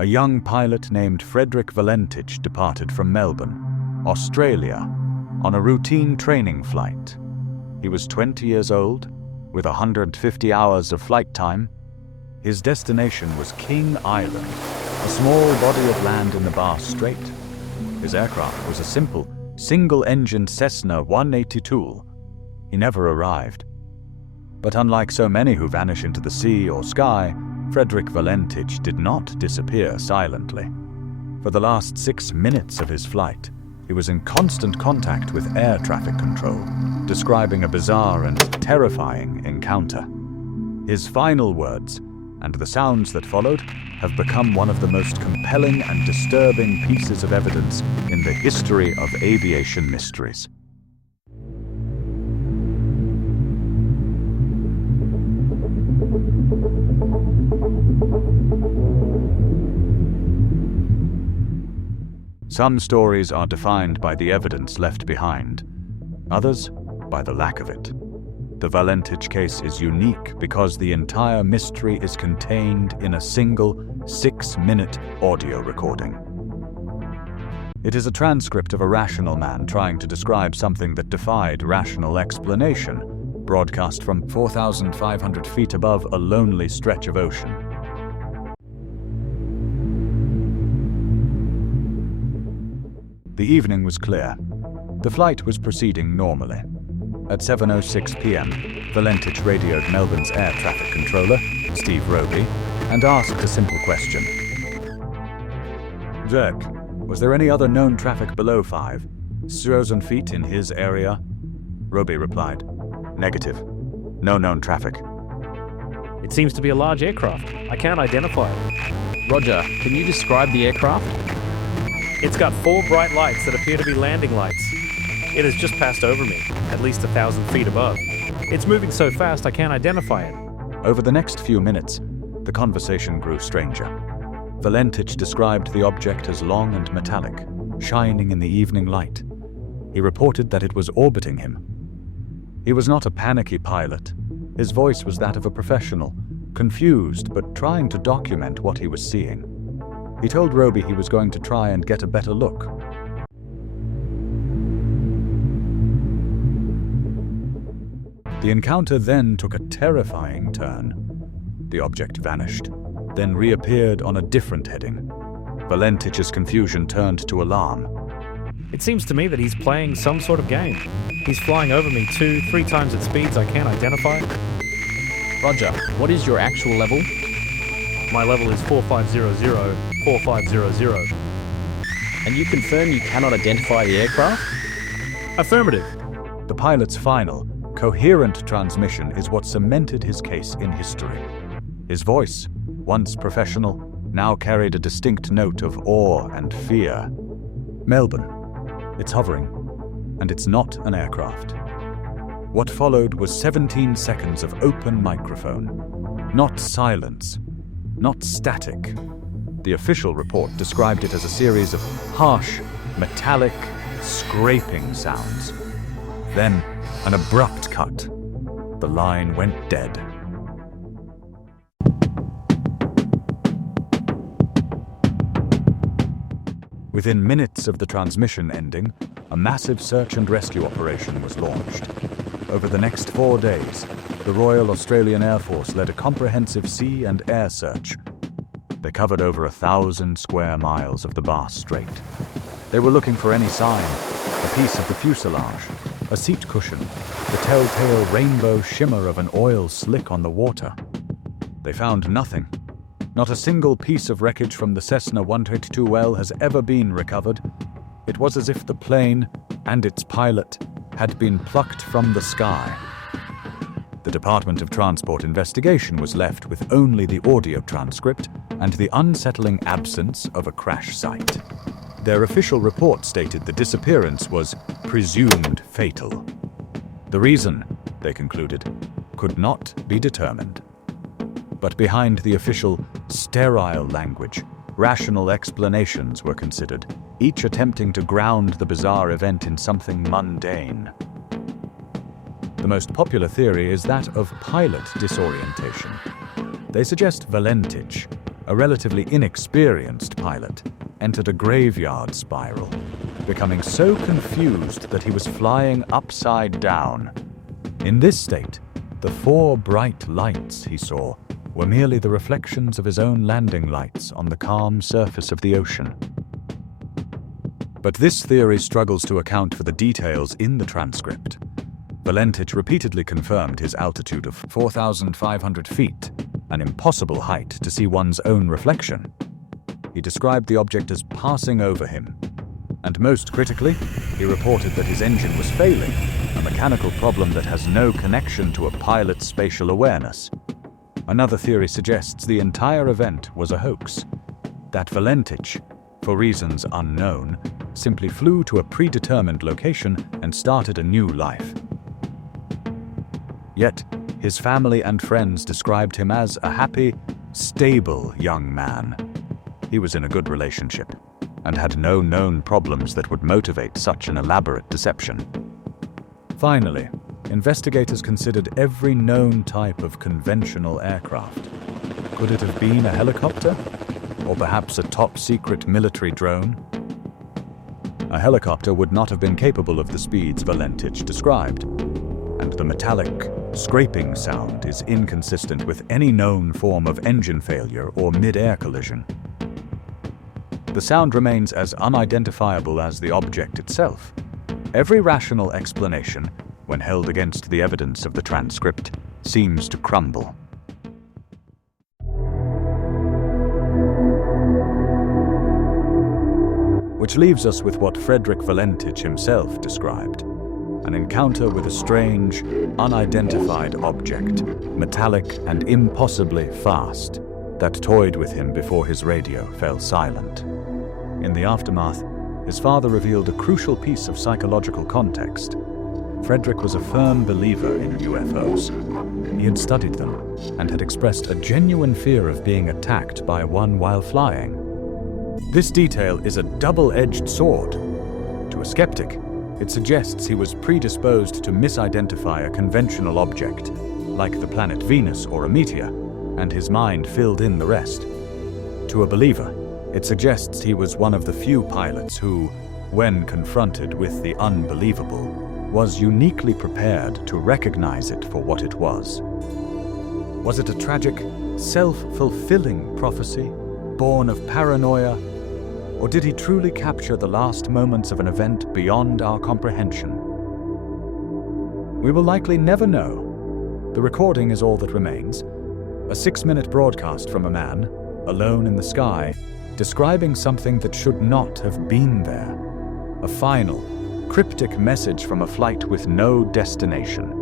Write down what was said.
a young pilot named Frederick Valentich departed from Melbourne, Australia, on a routine training flight. He was 20 years old, with 150 hours of flight time. His destination was King Island, a small body of land in the Bass Strait. His aircraft was a simple, single-engined Cessna 182. He never arrived. But unlike so many who vanish into the sea or sky, Frederick Valentich did not disappear silently. For the last 6 minutes of his flight, he was in constant contact with air traffic control, describing a bizarre and terrifying encounter. His final words, and the sounds that followed, have become one of the most compelling and disturbing pieces of evidence in the history of aviation mysteries. Some stories are defined by the evidence left behind, others by the lack of it. The Valentage case is unique because the entire mystery is contained in a single 6-minute audio recording. It is a transcript of a rational man trying to describe something that defied rational explanation, broadcast from 4,500 feet above a lonely stretch of ocean. The evening was clear. The flight was proceeding normally. At 7:06 p.m., Valentich radioed Melbourne's air traffic controller, Steve Roby, and asked a simple question. "Jack, was there any other known traffic below 5,000 feet in his area?" Roby replied, "Negative. No known traffic." It seems to be a large aircraft. I can't identify it. Roger, can you describe the aircraft? It's got 4 bright lights that appear to be landing lights. It has just passed over me, at least 1,000 feet above. It's moving so fast I can't identify it. Over the next few minutes, the conversation grew stranger. Valentich described the object as long and metallic, shining in the evening light. He reported that it was orbiting him. He was not a panicky pilot. His voice was that of a professional, confused but trying to document what he was seeing. He told Roby he was going to try and get a better look. The encounter then took a terrifying turn. The object vanished, then reappeared on a different heading. Valentich's confusion turned to alarm. It seems to me that he's playing some sort of game. He's flying over me 2-3 times at speeds I can't identify. Roger, what is your actual level? My level is 4500, 4500. And you confirm you cannot identify the aircraft? Affirmative. The pilot's final, coherent transmission is what cemented his case in history. His voice, once professional, now carried a distinct note of awe and fear. Melbourne. It's hovering, and it's not an aircraft. What followed was 17 seconds of open microphone. Not silence, not static. The official report described it as a series of harsh, metallic, scraping sounds. Then, an abrupt cut. The line went dead. Within minutes of the transmission ending, a massive search and rescue operation was launched. Over the next 4 days, the Royal Australian Air Force led a comprehensive sea and air search. They covered over 1,000 square miles of the Bass Strait. They were looking for any sign, a piece of the fuselage, a seat cushion, the telltale rainbow shimmer of an oil slick on the water. They found nothing. Not a single piece of wreckage from the Cessna 122L has ever been recovered. It was as if the plane and its pilot had been plucked from the sky. The Department of Transport investigation was left with only the audio transcript and the unsettling absence of a crash site. Their official report stated the disappearance was presumed fatal. The reason, they concluded, could not be determined. But behind the official, sterile language, rational explanations were considered, each attempting to ground the bizarre event in something mundane. The most popular theory is that of pilot disorientation. They suggest Valentich, a relatively inexperienced pilot, entered a graveyard spiral, becoming so confused that he was flying upside down. In this state, the 4 bright lights he saw were merely the reflections of his own landing lights on the calm surface of the ocean. But this theory struggles to account for the details in the transcript. Valentich repeatedly confirmed his altitude of 4,500 feet, an impossible height to see one's own reflection. He described the object as passing over him, and most critically, he reported that his engine was failing, a mechanical problem that has no connection to a pilot's spatial awareness. Another theory suggests the entire event was a hoax, that Valentich, for reasons unknown, simply flew to a predetermined location and started a new life. Yet, his family and friends described him as a happy, stable young man. He was in a good relationship and had no known problems that would motivate such an elaborate deception. Finally, investigators considered every known type of conventional aircraft. Could it have been a helicopter? Or perhaps a top-secret military drone? A helicopter would not have been capable of the speeds Valentich described, and the metallic, scraping sound is inconsistent with any known form of engine failure or mid-air collision. The sound remains as unidentifiable as the object itself. Every rational explanation, when held against the evidence of the transcript, seems to crumble. Which leaves us with what Frederick Valentich himself described: an encounter with a strange, unidentified object, metallic and impossibly fast, that toyed with him before his radio fell silent. In the aftermath, his father revealed a crucial piece of psychological context. Frederick was a firm believer in UFOs. He had studied them and had expressed a genuine fear of being attacked by one while flying. This detail is a double-edged sword. To a skeptic, it suggests he was predisposed to misidentify a conventional object, like the planet Venus or a meteor, and his mind filled in the rest. To a believer, it suggests he was one of the few pilots who, when confronted with the unbelievable, was uniquely prepared to recognize it for what it was. Was it a tragic, self-fulfilling prophecy, born of paranoia, or did he truly capture the last moments of an event beyond our comprehension? We will likely never know. The recording is all that remains, a 6-minute broadcast from a man, alone in the sky, describing something that should not have been there. A final, cryptic message from a flight with no destination,